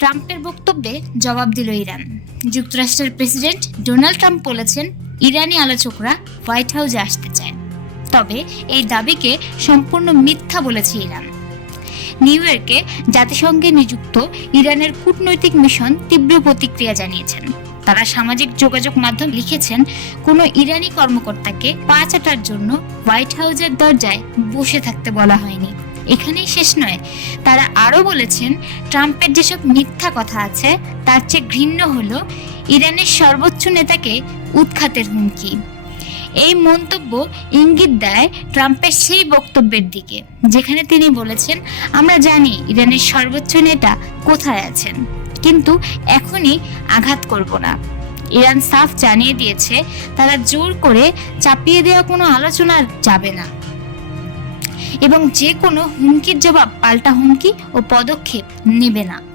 ট্রাম্পের বক্তব্যে জবাব দিল ইরান। যুক্তরাষ্ট্রের প্রেসিডেন্ট ডোনাল্ড ট্রাম্প বলেছেন, ইরানি আলোচকরা হোয়াইট হাউসে আসতে চায়। তবে এই দাবিকে সম্পূর্ণ মিথ্যা বলেছে ইরান। নিউ ইয়র্কে জাতিসংঘে নিযুক্ত ইরানের কূটনৈতিক মিশন তীব্র প্রতিক্রিয়া জানিয়েছেন। তারা সামাজিক যোগাযোগ মাধ্যম লিখেছেন, কোনো ইরানি কর্মকর্তাকে পা চাটার জন্য হোয়াইট হাউসের দরজায় বসে থাকতে বলা হয়নি। এখানেই শেষ নয়। তারা আরও বলেছেন, ট্রাম্পের যেসব মিথ্যা কথা আছে, তার চেয়ে ঘৃণ্য হল ইরানের সর্বোচ্চ নেতাকে উৎখাতের হুমকি। এই মন্তব্য ইঙ্গিত দেয় ট্রাম্পের সেই বক্তব্যের দিকে, যেখানে তিনি বলেছেন, আমরা জানি ইরানের সর্বোচ্চ নেতা কোথায় আছেন, কিন্তু এখনই আঘাত করব না। ইরান সাফ জানিয়ে দিয়েছে, তারা জোর করে চাপিয়ে দেওয়া কোনো আলোচনা যাবে না। এবং যে কোনো হুমকির জবাব পাল্টা হুমকি ও পদক্ষেপ নেবে না।